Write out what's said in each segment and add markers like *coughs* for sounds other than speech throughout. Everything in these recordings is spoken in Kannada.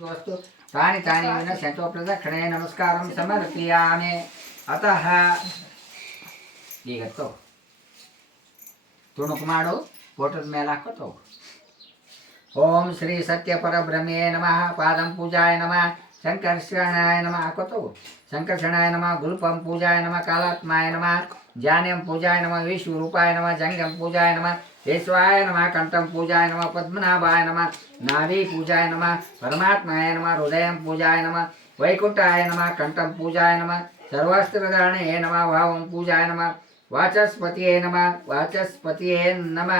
वस्तु तानि तानि विनश्यन्तो प्रदक्षिणे नमस्कारं समर्पयामि अतः ಈಗ ತಗೋ ತುಣುಕು ಮಾಡು ಫೋಟೋದ ಮೇಲೆ ಹಾಕೋ ತಗೋ ಓಂ ಶ್ರೀ ಸತ್ಯ ಪರಬ್ರಹ್ಮೇ ನಮಃ ಪಾದಂ ಪೂಜಾಯ ನಮಃ ಸಂಕರ್ಷಣಾಯ ನಮಃ ಹಾಕೋ ತಗೋ ಸಂಕರ್ಷಣಾಯ ನಮಃ ಗುರುಪಂ ಪೂಜಾಯ ನಮಃ ಕಾಲಾತ್ಮಾಯ ನಮಃ ಜಾನ್ಯಂ ಪೂಜಾಯ ನಮಃ ವಿಶ್ವರೂಪಾಯ ನಮಃ ಜಂಗಂ ಪೂಜಾಯ ನಮಃ केशवाय नम कंठम पूजा नम पद्मनाभाय नम नारी पूजा नम परमात्मा नम हृदय पूजा नम वैकुंठाय नम कंठम पूजा नम सर्वस्त्रधारणे नम भाव पूजा नम वाचस्पति नम वाचस्पति नम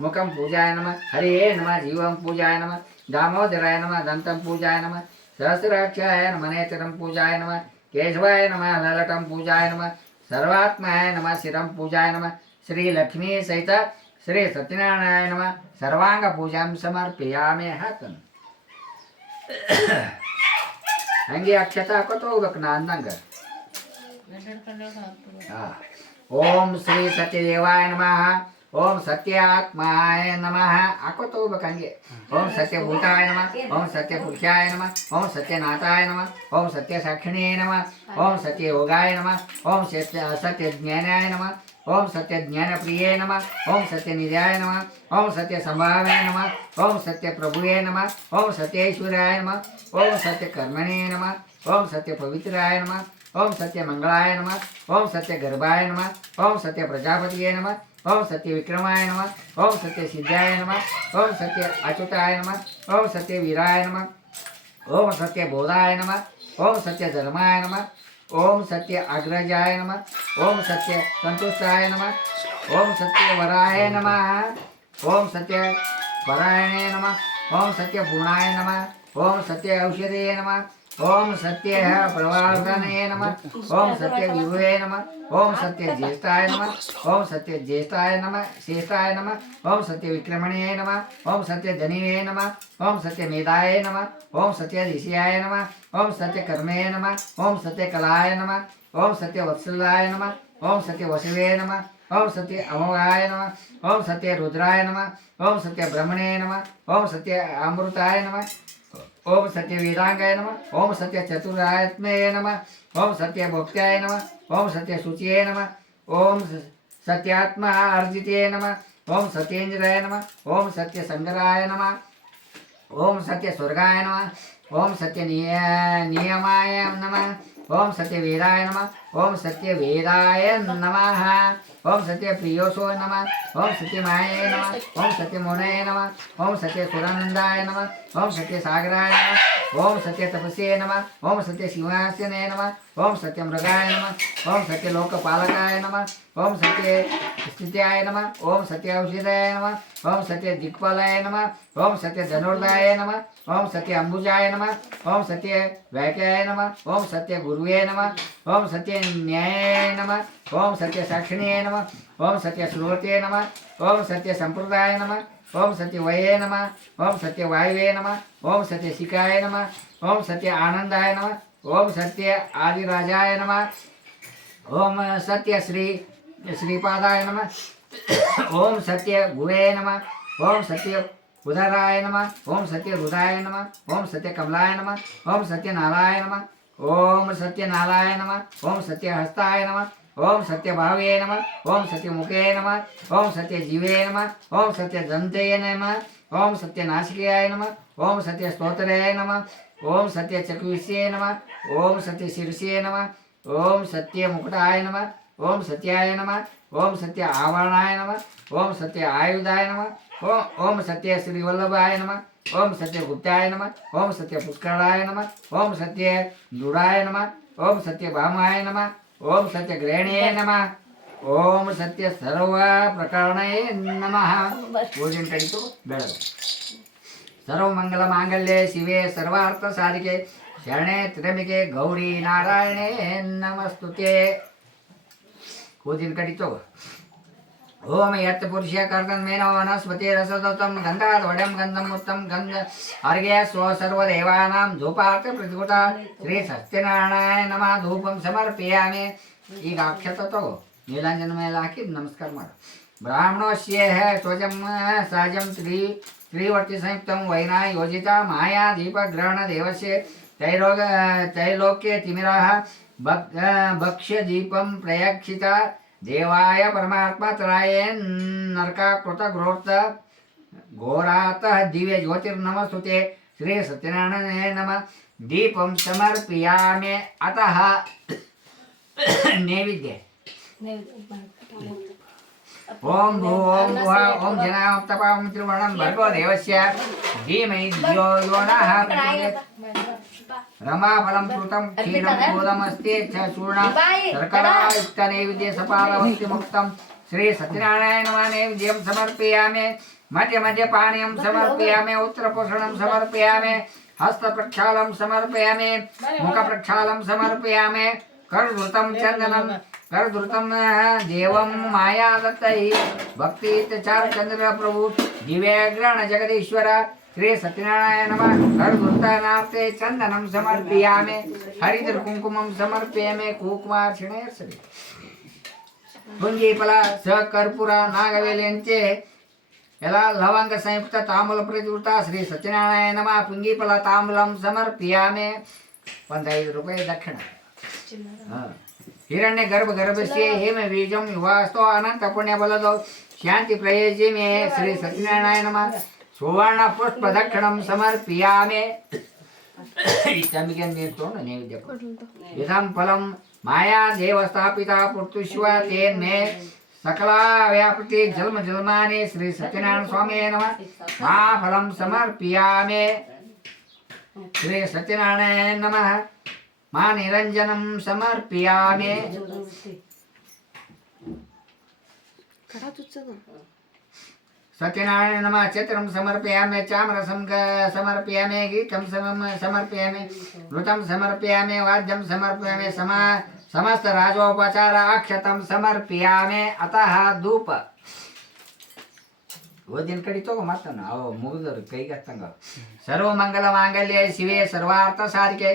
मुखम पूजा नम हर नम जीव पूजा नम दामोदराय नम दंत पूजा नम सहस्राक्षाय नेत्र पूजा नम केशवाय नम ललटम पूजा नम सर्वात्मा नम शिम पूजा नम श्रीलक्ष्मी सहित ಲಕ್ಷ್ಮೀ ಸಹಿತ ಶ್ರೀ ಸತ್ಯನಾರಾಯಣ ನಮಃ ಸರ್ವಾಂಗ ಪೂಜಾಂ ಸಮರ್ಪಯಾಮಿ ಹಾಕನ್ ಹಂಗೆ ಅಕ್ಷತ ಹಾಕೋತ ಹೋಗ್ಬೇಕು ನಾ ಅಂದಂಗ ಹಾ. ಓಂ ಶ್ರೀ ಸತ್ಯದೇವಾಯ ನಮಃ ಓಂ ಸತ್ಯಾತ್ಮಾಯ ನಮಃ ಹಾಕೋತ ಹೋಗ್ಬೇಕು ಹಂಗೆ ಓಂ ಸತ್ಯಭೂತಾಯ ನಮಃ ಓಂ ಸತ್ಯಪುರುಷಾಯ ನಮಃ ಓಂ ಸತ್ಯನಾಥಾಯ ನಮಃ ಓಂ ಸತ್ಯಸಾಕ್ಷಿಣೇ ನಮಃ ಓಂ ಸತ್ಯಯೋಗಾಯ ನಮಃ ಓಂ ಸತ್ಯ ಸತ್ಯಜ್ಞಾನಾಯ ನಮಃ ઓમ સત્ય જ્ઞાન પ્રિય નમ ઓમ સત્ય નિર્યાય નમ ઓમ સત્ય સંભાવાય નમ ઓમ સત્ય પ્રભુએ નમ ઓમ સત્ય ઈશ્વરાય નમ ઓમ સત્ય કર્મણે નમ ઓમ સત્ય પવિત્રાય નમ ઓમ સત્ય મંગળાય નમ ઓમ સત્ય ગર્ભાય નમ ઓમ સત્ય પ્રજાપતિએ નમ ઓમ સત્ય વિક્રમાય નમ ઓમ સત્ય સિદ્ધાય નમ ઓમ સત્ય અચ્યુતાય નમ ઓમ સત્ય વીરાય નમ ઓમ સત્ય બોધાય નમ ઓમ સત્ય ધર્માય નમ ओम सत्य अग्रजाय नम। ओम सत्य संतुष्टाय नम। ओम सत्य वराय नम। ओम सत्य वरायणे नम। ओम सत्य पूर्णाय नम। ओम सत्य औषधे नम। ఓం సత్య ప్రవర్తనే నమ ఓం సత్య విభువే నమ ఓం సత్య జ్యేష్ఠాయ నమ ఓం సత్య జ్యేష్ఠాయ నమ శ్రేష్టాయ నమ ఓం సత్య విక్రమణ్యే నమ ఓం సత్య జనీయే నమ ఓం సత్య మేధాయ నమ ఓం సత్య దిశయాయ నమ ఓం సత్య కర్మే నమ ఓం సత్య కళాయ నమ ఓం సత్య వత్సలాయ నమ ఓం సత్య వసవే నమ ఓం సత్య అమోఘాయ నమ ఓం సత్య రుద్రాయ నమ ఓం సత్య బ్రహ్మణే నమ ఓం సత్య అమృతాయ నమ ओम सत्य वेदांगाय नम, ओम सत्य चतुरात्मय नम, ओम सत्य भोक्त्याय नम, ओम सत्य शुचिये नम, ओम सत्यात्म अर्जिते नम, ओम सत्येन्द्राय नम, ओम सत्य संगराय नम, ओम सत्य स्वर्गाय नम, ओम सत्य नियमाय नम। ఓం సత్యవేదాయ నమ ఓం సత్యవేదాయ నమ ఓం సత్యప్రియోషో నమ ఓం సత్యమాయ నమ ఓం సత్యమునయ నమ ఓం సత్యసురానందాయ నమ ఓం సత్యసాగరాయ నమ ఓం సత్య తపస్యే నమ ఓం సత్య సింహాసనే నమ ఓం సత్య మృగాయ నమ ఓం సత్య లోకపాలకాయ నమ ఓం సత్య స్థిత్యాయ నమ ఓం సత్య ఔషధాయ నమ ఓం సత్య దిక్పాలాయ నమ ఓం సత్య ధనుర్దాయ నమ ఓం సత్య అంబుజాయ నమ ఓం సత్య వ్యాఖ్యాయ నమ ఓం సత్య గురువే నమ ఓం సత్య న్యాయాయ నమ ఓం సత్య సాక్షిణ్యాయ నమ ఓం సత్య స్మృతే నమ ఓం సత్య సంప్రదాయ నమ ओम सत्य सत्यवये नम ओम सत्यवायवे नम ओम सत्यशिकाय नम ओम सत्य आनंदाय नम ओम सत्य आदिराजाय नम ओम सत्य श्री श्रीपादाय नम ओम सत्य गुवे नम ओम सत्य उदराय नम ओम सत्य हृदय नम ओम सत्य कमलाय नम ओम सत्य नारायण नम ओम सत्य नालाय नम ओम सत्य हस्ताय नम ओम सत्य भावे नम ओम सत्य मुखे नम ओम सत्य जीवे नम ओम सत्य दंते नम ओम सत्य नाशिकाय नम ओम सत्य स्त्रोत्राय नम ओम सत्य चक्विष्ये नम ओम सत्य शीर्षे नम ओम सत्य मुकुटाय नम ओम सत्याय नम ओम सत्य आवरणाय नम ओम सत्य आयुधाय नम ओम ओम सत्य श्रीवल्लभाय नम ओम सत्य गुप्ताय नम ओम सत्य पुष्कराय नम ओम सत्य दूराय नम ओम सत्य भामाय नम ಓಂ ಸತ್ಯ ಗ್ರಹಣೇ ನಮಃ. ಓಂ ಸತ್ಯ ಸರ್ವ ಪ್ರಕರಣೇ ನಮಃ. ಪೂಜೆ ಕಡಿತು ಬೆಳದು ಸರ್ವ ಮಂಗಲ ಮಾಂಗಲ್ಯ ಶಿವೆ ಸರ್ವಾರ್ಥ ಸಾರಿಗೆ ಶರಣೆ ತ್ರಿಮಿಗೆ ಗೌರಿ ನಾರಾಯಣೇ ನಮಸ್ತುತೆ ಕೂದಿನ ಕಡಿತು ಓಂ ಯತ್ ಪುರುಷ ಕರ್ದನ್ ಮೇನ ವನಸ್ಪತಿ ರಸದತಂ ಗಂಧಾದ ವಡಂ ಗಂಧಂ ಉತ್ತಂ ಗಂಧ ಅರ್ಘ್ಯ ಸ್ವ ಸರ್ವದೇವಾನಾಂ ಧೂಪಾರ್ಥ ಪ್ರತಿಕೃತ ಶ್ರೀ ಸತ್ಯನಾರಾಯಣ ನಮಃ ಧೂಪಂ ಸಮರ್ಪಯಾಮಿ ಈಗ ಅಕ್ಷತ ತಗೋ ನೀಲಾಂಜನ ಮೇಲೆ ಹಾಕಿ ನಮಸ್ಕಾರ ಮಾಡು ಬ್ರಾಹ್ಮಣೋಸ್ಯ ಸ್ವಜಂ ಸಹಜಂ ಶ್ರೀ श्रीवर्ति संयुक्तं वैना योजिता माया दीपग्रहणदेवस्य तैलोक तैलोक्ये तिमिराः भक् भक्ष्यदीपं प्रयक्षिता देवाय परमात्मतराये नरकाकृतगृहोक्त घोरातः दिव्य ज्योतिर्नमस्तुते श्री सत्यनारायणाय नमः दीपं समर्पयामि अतः नैवेद्य ओम भू ओम भुव ओम जना ओम तपा ओम त्रिवर्णं भर्गो देवस्य धीमहि धियो यो नः प्रचोदयात् రమాఫలం కృతం క్షీణం గోధమస్తే చూర్ణ శర్కరాయుక్త నైవేద్య సపాలవస్తి ముక్తం శ్రీ సత్యనారాయణ నైవేద్యం సమర్పయామే మధ్య మధ్య పానీయం సమర్పయామే ఉత్తరపోషణం సమర్పయామే హస్తప్రక్షాళం సమర్పయామే ముఖప్రక్షాళం సమర్పయామే కరుధృతం చందనం కరుధృతం దేవం మాయాదత్తై భక్తి చారు చంద్ర ప్రభు దివ్యాగ్రహణ జగదీశ్వర శ్రీ సత్యనారాయణ హరు వృత్తానార్థే చందనం సమర్పయామే హరిద్ర కుంకుమం సమర్పయామే కుకుమార్షిణే శ్రీ ಪುಂಜೀಫಲ ಸ ಕರ್ಪೂರ ನಾಗವೇಲೆಯಂತೆ ಎಲ್ಲ ಲವಂಗ ಸಂಯುಕ್ತ ತಾಂಬೂಲ ಪ್ರತಿವೃತ ಶ್ರೀ ಸತ್ಯನಾರಾಯಣ ನಮ ಪುಂಜೀಫಲ ತಾಂಬೂಲಂ ಸಮರ್ಪಿಯಾಮೆ ಒಂದೈದು ರೂಪಾಯಿ ದಕ್ಷಿಣ ಹಿರಣ್ಯ ಗರ್ಭ ಗರ್ಭಸ್ಯ ಹೇಮ ಬೀಜಂ ಯುವಾಸ್ತೋ ಅನಂತ ಪುಣ್ಯ ಬಲದೋ ಶಾಂತಿ ಪ್ರಯೋಜಿ ಮೇ ಶ್ರೀ ಸತ್ಯನಾರಾಯಣ ನಮ ಸುವರ್ಣ ಪುಷ್ಪ ದಕ್ಷಿಣಂ ಸಮರ್ಪಿಯಾಮೆ ತಮಗೆ ನೀರು ತೊಗೊಂಡು ನೈವೇದ್ಯ ಕೊಡು. ಇದಂ ಫಲಂ ಮಾಯಾ ದೇವ ಸ್ಥಾಪಿತ ಪುರ್ತುಷ್ವ ತೇನ್ಮೇ ಸಕಲಾ ವ್ಯಾಪೃತಿ ಜನ್ಮ ಜನ್ಮಾನಿ ಶ್ರೀ ಸತ್ಯನಾರಾಯಣ ಸ್ವಾಮಿ ನಮಃ ಮಾ ಫಲಂ ಸಮರ್ಪಿಯಾಮೆ ಶ್ರೀ ಸತ್ಯನಾರಾಯಣ ನಮಃ ಮಾ ನಿರಂಜನಂ ಸಮರ್ಪಿಯಾಮೆ सत्यनारायण नमः चित्रं समर्पयामि चामरसं ग- समर्पयामि गीतं समं समर्पयामि नृतं समर्पयामि वाद्यं समर्पयामि समा समस्त राजोपचार अक्षतं ಸಮರ್ಪಯಾಮಿ ಅತಃ ಧೂಪ ಓದಿನ ಕಡೆ ತಗೋ ಮತ್ತ ನಾವು ಮುಗಿದ್ರು ಕೈಗೆ ಹತ್ತಂಗ ಸರ್ವ ಮಂಗಲ ಮಾಂಗಲ್ಯ ಶಿವೆ ಸರ್ವಾರ್ಥ ಸಾರಿಗೆ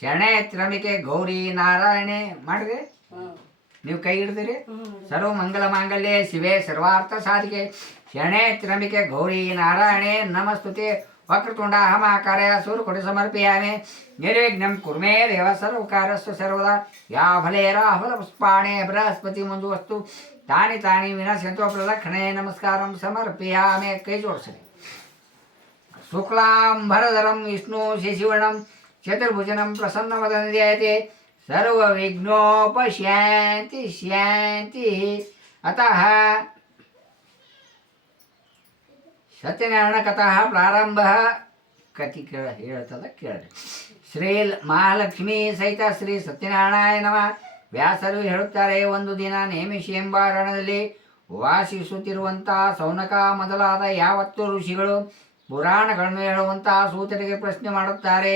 ಶರಣೆ ತ್ರಮಿಕೆ ಗೌರಿ ನಾರಾಯಣೆ ಮಾಡಿದೆ ನೀವು ಕೈ ಹಿಡಿದಿರಿ. ಸರ್ವ ಮಂಗಲ ಮಾಂಗಲ್ಯ ಶಿವೆ ಸರ್ವಾರ್ಥ ಸಾಧಿಕೆ ಶರಣೆ ತ್ರಂಬಿಕೆ ಗೌರಿ ನಾರಾಯಣೆ ನಮಸ್ತುತೆ. ವಕ್ರತುಂಡ ಅಹಮಾಕಾರ್ಯ ಸೂರ್ಯಕೊಡಿ ಸಮರ್ಪಯಾಮಿ. ನಿರ್ವಿಘ್ನಂ ಕುರ್ಮೇ ದೇವ ಸರ್ವಕಾರಸ್ತು ಸರ್ವದ. ಯಾ ಫಲೇರ ಫಲ ಪುಷ್ಪಾಣೆ ಬೃಹಸ್ಪತಿ ಮುಂದು ವಸ್ತು ತಾನಿ ತಾನಿ ವಿನಶ್ಯಂತೋ ಪ್ರದಕ್ಷಿಣೆ ನಮಸ್ಕಾರಂ ಸಮರ್ಪಯಾಮಿ. ಕೈ ಜೋಡಿಸಿ ಶುಕ್ಲಾಂಬರಧರಂ ವಿಷ್ಣು ಶಶಿವರ್ಣಂ ಚತುರ್ಭುಜನಂ ಪ್ರಸನ್ನವದನ ಧ್ಯಾಯತೆ ಸರ್ವವಿಘ್ನೋಪಶಾಂತಿ ಶಾಂತಿ ಅತಃ ಸತ್ಯನಾರಾಯಣ ಕಥಾ ಪ್ರಾರಂಭ ಕತಿ ಕೇಳ ಹೇಳ್ತದ ಕೇಳ್ರಿ ಶ್ರೀ ಮಹಾಲಕ್ಷ್ಮೀ ಸಹಿತ ಶ್ರೀ ಸತ್ಯನಾರಾಯಣ ವ್ಯಾಸರು ಹೇಳುತ್ತಾರೆ, ಒಂದು ದಿನ ನೇಮಿಷಿ ಎಂಬ ಅರಣ್ಯದಲ್ಲಿ ವಾಸಿಸುತ್ತಿರುವಂತಹ ಸೌನಕ ಮೊದಲಾದ ಯಾವತ್ತು ಋಷಿಗಳು ಪುರಾಣಗಳನ್ನು ಹೇಳುವಂತಹ ಸೂತರಿಗೆ ಪ್ರಶ್ನೆ ಮಾಡುತ್ತಾರೆ.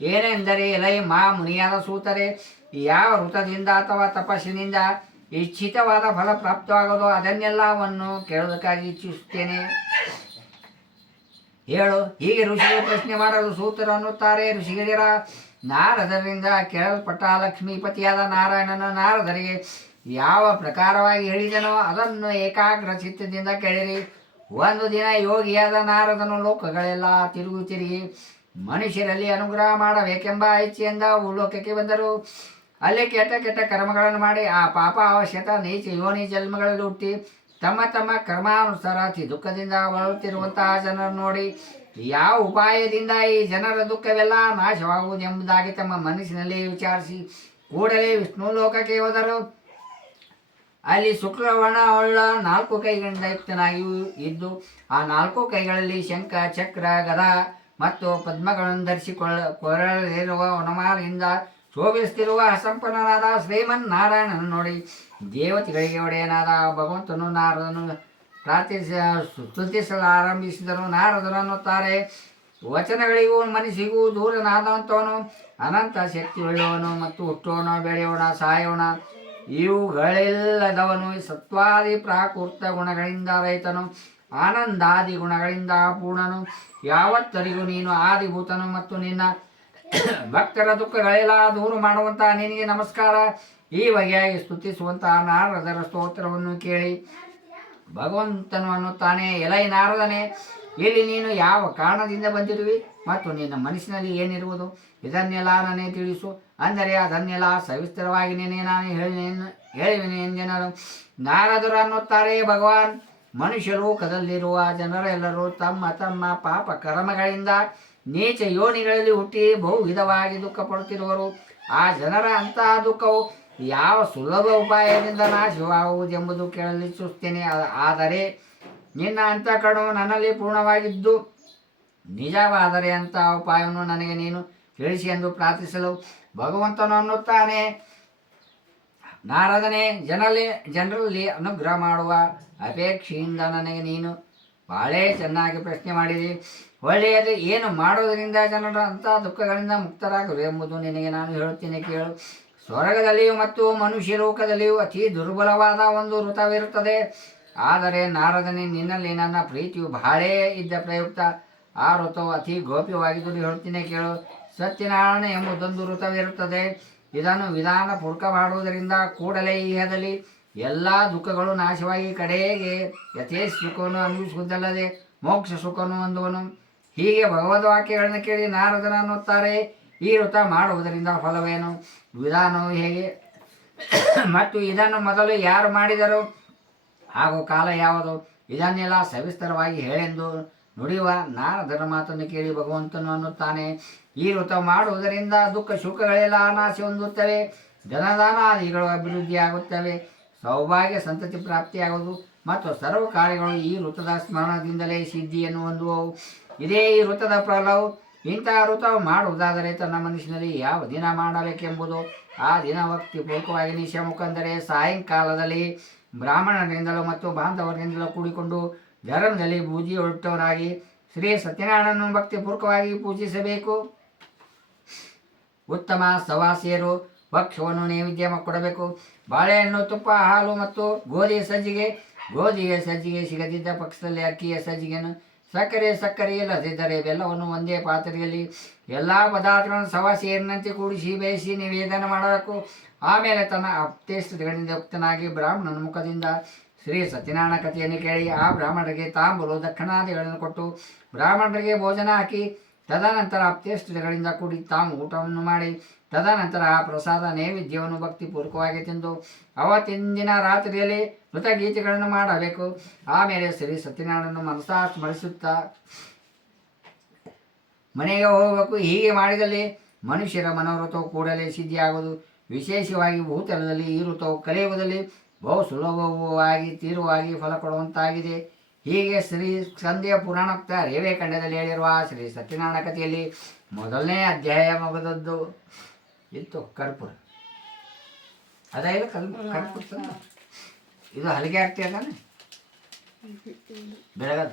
ಏನೆಂದರೆ ಎಲೈ ಮಾ ಮುನಿಯಾದ ಸೂತರೆ, ಯಾವ ವೃತದಿಂದ ಅಥವಾ ತಪಸ್ಸಿನಿಂದ ಇಚ್ಛಿತವಾದ ಫಲ ಪ್ರಾಪ್ತವಾಗದೋ ಅದನ್ನೆಲ್ಲವನ್ನು ಕೇಳೋದಕ್ಕಾಗಿ ಇಚ್ಛಿಸುತ್ತೇನೆ. ಹೇಳು, ಹೀಗೆ ಋಷಿಗಳು ಪ್ರಶ್ನೆ ಮಾಡಲು ಸೂತರು ಅನ್ನುತ್ತಾರೆ ಋಷಿಗಳಿರ ನಾರದರಿಂದ ಕೇಳಲ್ಪಟ್ಟ ಲಕ್ಷ್ಮೀಪತಿಯಾದ ನಾರಾಯಣನ ನಾರದರಿಗೆ ಯಾವ ಪ್ರಕಾರವಾಗಿ ಹೇಳಿದನೋ ಅದನ್ನು ಏಕಾಗ್ರ ಚಿತ್ತದಿಂದ ಕೇಳಿರಿ. ಒಂದು ದಿನ ಯೋಗಿಯಾದ ನಾರದನು ಲೋಕಗಳೆಲ್ಲ ತಿರುಗು ತಿರುಗಿ ಮನುಷ್ಯರಲ್ಲಿ ಅನುಗ್ರಹ ಮಾಡಬೇಕೆಂಬ ಇಚ್ಛೆಯಿಂದ ಭೂಲೋಕಕ್ಕೆ ಬಂದರು. ಅಲ್ಲಿ ಕೆಟ್ಟ ಕೆಟ್ಟ ಕರ್ಮಗಳನ್ನು ಮಾಡಿ ಆ ಪಾಪ ಅವಶ್ಯತ ನೀಚ ಯೋನಿ ಜನ್ಮಗಳಲ್ಲಿ ಹುಟ್ಟಿ ತಮ್ಮ ತಮ್ಮ ಕರ್ಮಾನುಸಾರ ಅತಿ ದುಃಖದಿಂದ ಬಳಲುತ್ತಿರುವಂತಹ ಜನರನ್ನು ನೋಡಿ, ಯಾವ ಉಪಾಯದಿಂದ ಈ ಜನರ ದುಃಖವೆಲ್ಲ ನಾಶವಾಗುವುದು ಎಂಬುದಾಗಿ ತಮ್ಮ ಮನಸ್ಸಿನಲ್ಲಿ ವಿಚಾರಿಸಿ ಕೂಡಲೇ ವಿಷ್ಣು ಲೋಕಕ್ಕೆ ಹೋದರು. ಅಲ್ಲಿ ಶುಕ್ರವರ್ಣ ನಾಲ್ಕು ಕೈಗಳಿಂದ ಯುಕ್ತನಾಗಿಯೂ ಇದ್ದು, ಆ ನಾಲ್ಕು ಕೈಗಳಲ್ಲಿ ಶಂಖ, ಚಕ್ರ, ಗದ ಮತ್ತು ಪದ್ಮಗಳನ್ನು ಧರಿಸಿಕೊಳ್ಳ ಕೊರಳಿರುವ ವನಮಾಲೆಯಿಂದ ಶೋಭಿಸುತ್ತಿರುವ ಅಸಂಪನ್ನನಾದ ಶ್ರೀಮನ್ ನಾರಾಯಣನ ನೋಡಿ ದೇವತೆಗಳಿಗೆ ಒಡೆಯನಾದ ಭಗವಂತನು ನಾರದನು ಪ್ರಾರ್ಥಿಸ ಸ್ತುತಿಸಲು ಆರಂಭಿಸಿದರು ನಾರದರು ಅನ್ನುತ್ತಾರೆ, ವಚನಗಳಿಗೂ ಮನಸ್ಸಿಗೂ ದೂರನಾದಂಥವನು, ಅನಂತ ಶಕ್ತಿಯುಳ್ಳವನು ಮತ್ತು ಹುಟ್ಟೋಣ ಬೆಳೆಯೋಣ ಸಾಯೋಣ ಇವುಗಳೆಲ್ಲದವನು ಸತ್ವಾದಿ ಪ್ರಾಕೃತ ಗುಣಗಳಿಂದ ರೈತನು. ಆನಂದಾದಿ ಗುಣಗಳಿಂದ ಪೂರ್ಣನು. ಯಾವತ್ತರಿಗೂ ನೀನು ಆದಿಭೂತನು ಮತ್ತು ನಿನ್ನ ಭಕ್ತರ ದುಃಖಗಳೆಲ್ಲ ದೂರು ಮಾಡುವಂತಹ ನಿನಗೆ ನಮಸ್ಕಾರ. ಈ ಬಗೆಯಾಗಿ ಸ್ತುತಿಸುವಂತಹ ನಾರದರ ಸ್ತೋತ್ರವನ್ನು ಕೇಳಿ. ಭಗವಂತನು ಅನ್ನುತ್ತಾನೆ, ಎಲೈ ನಾರದನೇ, ಇಲ್ಲಿ ನೀನು ಯಾವ ಕಾರಣದಿಂದ ಬಂದಿರುವಿ ಮತ್ತು ನಿನ್ನ ಮನಸ್ಸಿನಲ್ಲಿ ಏನಿರುವುದು? ಇದನ್ನೆಲ್ಲ ನನಗೆ ತಿಳಿಸು. ಅಂದರೆ ಅದನ್ನೆಲ್ಲ ಸವಿಸ್ತರವಾಗಿ ನಿನಗೆ ನಾನು ಹೇಳಿ ಹೇಳಿವಿನಿ ಎಂದೆನರು ನಾರದರು ಅನ್ನುತ್ತಾರೆ, ಭಗವಾನ್ ಮನುಷ್ಯ ಲೋಕದಲ್ಲಿರುವ ಜನರೆಲ್ಲರೂ ತಮ್ಮ ತಮ್ಮ ಪಾಪ ಕರ್ಮಗಳಿಂದ ನೀಚ ಯೋನಿಗಳಲ್ಲಿ ಹುಟ್ಟಿ ಬಹು ವಿಧವಾಗಿ ದುಃಖ ಪಡುತ್ತಿರುವರು. ಆ ಜನರ ಅಂತಹ ದುಃಖವು ಯಾವ ಸುಲಭ ಉಪಾಯದಿಂದ ನಾಶವಾಗುವುದೆಂಬುದು ಕೇಳಲು ಇಚ್ಛಿಸುತ್ತೇನೆ. ಆದರೆ ನಿನ್ನ ಅಂತಃಕರಣವು ನನ್ನಲ್ಲಿ ಪೂರ್ಣವಾಗಿದ್ದು ನಿಜವಾದರೆ ಅಂತಹ ಉಪಾಯವನ್ನು ನನಗೆ ನೀನು ತಿಳಿಸಿ ಎಂದು ಪ್ರಾರ್ಥಿಸಲು ಭಗವಂತನು ಅನ್ನುತ್ತಾನೆ. ನಾರದನೇ ಜನರಲ್ಲಿ ಜನರಲ್ಲಿ ಅನುಗ್ರಹ ಮಾಡುವ ಅಪೇಕ್ಷೆಯಿಂದ ನನಗೆ ನೀನು ಭಾಳೇ ಚೆನ್ನಾಗಿ ಪ್ರಶ್ನೆ ಮಾಡಿದೆ. ಒಳ್ಳೆಯದು ಏನು ಮಾಡೋದರಿಂದ ಜನರು ಅಂಥ ದುಃಖಗಳಿಂದ ಮುಕ್ತರಾಗರು ಎಂಬುದು ನಿನಗೆ ನಾನು ಹೇಳುತ್ತೇನೆ ಕೇಳು. ಸ್ವರ್ಗದಲ್ಲಿಯೂ ಮತ್ತು ಮನುಷ್ಯ ಲೋಕದಲ್ಲಿಯೂ ಅತಿ ದುರ್ಬಲವಾದ ಒಂದು ಋತವಿರುತ್ತದೆ. ಆದರೆ ನಾರದನೇ, ನಿನ್ನಲ್ಲಿ ನನ್ನ ಪ್ರೀತಿಯು ಬಹಳೇ ಇದ್ದ ಪ್ರಯುಕ್ತ. ಆ ಋತವು ಅತಿ ಗೋಪ್ಯವಾಗಿದ್ದು ಹೇಳುತ್ತೇನೆ ಕೇಳು. ಸತ್ಯನಾರಾಯಣ ಎಂಬುದೊಂದು ಋತವಿರುತ್ತದೆ. ಇದನ್ನು ವಿಧಾನ ಪೂರ್ಕ ಮಾಡುವುದರಿಂದ ಕೂಡಲೇ ಇಹದಲ್ಲಿ ಎಲ್ಲ ದುಃಖಗಳು ನಾಶವಾಗಿ ಕಡೆಗೆ ಯಥೇ ಸುಖವನ್ನು ಅನುಭವಿಸುವುದಲ್ಲದೆ ಮೋಕ್ಷ ಸುಖವನ್ನು ಹೊಂದುವನು. ಹೀಗೆ ಭಗವದ್ವಾಕ್ಯಗಳನ್ನು ಕೇಳಿ ನಾರದನ ಅನ್ನುತ್ತಾರೆ. ಈ ವೃತ ಮಾಡುವುದರಿಂದ ಫಲವೇನು? ವಿಧಾನವು ಹೇಗೆ? *coughs* ಮತ್ತು ಇದನ್ನು ಮೊದಲು ಯಾರು ಮಾಡಿದರು? ಹಾಗೂ ಕಾಲ ಯಾವುದು? ಇದನ್ನೆಲ್ಲ ಸವಿಸ್ತರವಾಗಿ ಹೇಳೆಂದು ನುಡಿಯುವ ನಾರದರ ಮಾತನ್ನು ಕೇಳಿ ಭಗವಂತನು ಅನ್ನುತ್ತಾನೆ. ಈ ವೃತ ಮಾಡುವುದರಿಂದ ದುಃಖ ಶುಕಗಳೆಲ್ಲ ಅನಾಸೆ ಹೊಂದುತ್ತವೆ ಜನದಾನಾದಿಗಳು ಅಭಿವೃದ್ಧಿಯಾಗುತ್ತವೆ, ಸೌಭಾಗ್ಯ ಸಂತತಿ ಪ್ರಾಪ್ತಿಯಾಗುವುದು ಮತ್ತು ಸರ್ವ ಕಾರ್ಯಗಳು ಈ ಋತದ ಸ್ಮರಣದಿಂದಲೇ ಸಿದ್ಧಿಯನ್ನು ಹೊಂದುವವು. ಇದೇ ಈ ಋತದ ಪ್ರಲವು ಇಂತಹ ಋತವು ಮಾಡುವುದಾದರೆ ತನ್ನ ಮನಸ್ಸಿನಲ್ಲಿ ಯಾವ ದಿನ ಮಾಡಬೇಕೆಂಬುದು ಆ ದಿನ ಭಕ್ತಿಪೂರ್ವಕವಾಗಿ ನಿಶ ಮುಖಂದರೆ ಸಾಯಂಕಾಲದಲ್ಲಿ ಬ್ರಾಹ್ಮಣರಿಂದಲೂ ಮತ್ತು ಬಾಂಧವರಿಂದಲೂ ಕೂಡಿಕೊಂಡು ಧರ್ಮದಲ್ಲಿ ಪೂಜೆ ಹೊರಟವರಾಗಿ ಶ್ರೀ ಸತ್ಯನಾರಾಯಣನನ್ನು ಭಕ್ತಿಪೂರ್ವಕವಾಗಿ ಪೂಜಿಸಬೇಕು. ಉತ್ತಮ ಸವಾಸಿಯರು ಭಕ್ಷ್ಯವನ್ನು ನೈವೇದ್ಯ ಕೊಡಬೇಕು. ಬಾಳೆಹಣ್ಣು, ತುಪ್ಪ, ಹಾಲು ಮತ್ತು ಗೋಧಿಯ ಸಜ್ಜಿಗೆ ಗೋಧಿಯ ಸಜ್ಜಿಗೆ ಸಿಗದಿದ್ದ ಪಕ್ಷದಲ್ಲಿ ಅಕ್ಕಿಯ ಸಜ್ಜಿಗೆಯನ್ನು ಸಕ್ಕರೆ ಸಕ್ಕರೆ ಇಲ್ಲದಿದ್ದರೆ ಬೆಲ್ಲವನ್ನು ಒಂದೇ ಪಾತ್ರೆಯಲ್ಲಿ ಎಲ್ಲ ಪದಾರ್ಥಗಳನ್ನು ಸವಾಸಿಯರಿನಂತೆ ಕೂಡಿಸಿ ಬೇಯಿಸಿ ನಿವೇದನೆ ಮಾಡಬೇಕು. ಆಮೇಲೆ ತನ್ನ ಅಪ್ತೇಷ್ಟಗಳಿಂದ ಉಕ್ತನಾಗಿ ಬ್ರಾಹ್ಮಣನ ಮುಖದಿಂದ ಶ್ರೀ ಸತ್ಯನಾರಾಯಣ ಕಥೆಯನ್ನು ಕೇಳಿ ಆ ಬ್ರಾಹ್ಮಣರಿಗೆ ತಾಂಬೂಲು ದಕ್ಷಿಣಾದಿಗಳನ್ನು ಕೊಟ್ಟು ಬ್ರಾಹ್ಮಣರಿಗೆ ಭೋಜನ ಹಾಕಿ, ತದನಂತರ ಅಪ್ತೇಷ್ಟಗಳಿಂದ ಕೂಡಿ ತಾವು ಊಟವನ್ನು ಮಾಡಿ, ತದನಂತರ ಆ ಪ್ರಸಾದ ನೈವೇದ್ಯವನ್ನು ಭಕ್ತಿಪೂರ್ವಕವಾಗಿ ತಿಂದು ಅವತ್ತಿಂದಿನ ರಾತ್ರಿಯಲ್ಲಿ ಮೃತಗೀತೆಗಳನ್ನು ಮಾಡಬೇಕು. ಆಮೇಲೆ ಶ್ರೀ ಸತ್ಯನಾರಾಯಣನ ಮನಸಾ ಸ್ಮರಿಸುತ್ತಾ, ಮನೆಗೆ ಹೋಗಬೇಕು. ಹೀಗೆ ಮಾಡಿದಲ್ಲಿ ಮನುಷ್ಯರ ಮನೋರಥವು ಕೂಡಲೇ ಸಿದ್ಧಿಯಾಗುವುದು. ವಿಶೇಷವಾಗಿ ಭೂತಲದಲ್ಲಿ ಈ ಋತವು ಕಲಿಯುವುದಲ್ಲಿ ಬಹು ಸುಲಭವಾಗಿ ತೀವ್ರವಾಗಿ ಫಲ ಕೊಡುವಂತಾಗಿದೆ. ಹೀಗೆ ಶ್ರೀ ಸಂಧ್ಯಾ ರೇವೇ ಖಂಡದಲ್ಲಿ ಹೇಳಿರುವ ಶ್ರೀ ಸತ್ಯನಾರಾಯಣ ಕಥೆಯಲ್ಲಿ ಮೊದಲನೇ ಅಧ್ಯಾಯ ಮುಗಿದದ್ದು. ಇತ್ತು ಕರ್ಪೂರ. ಅದೇ ಇಲ್ಲ ಕಲ್, ಕರ್ಪೂರ? ಇದು ಹಲಿಗೆ ಆಗ್ತಿ ಅದಾನೆ ಬೆಳಗದ?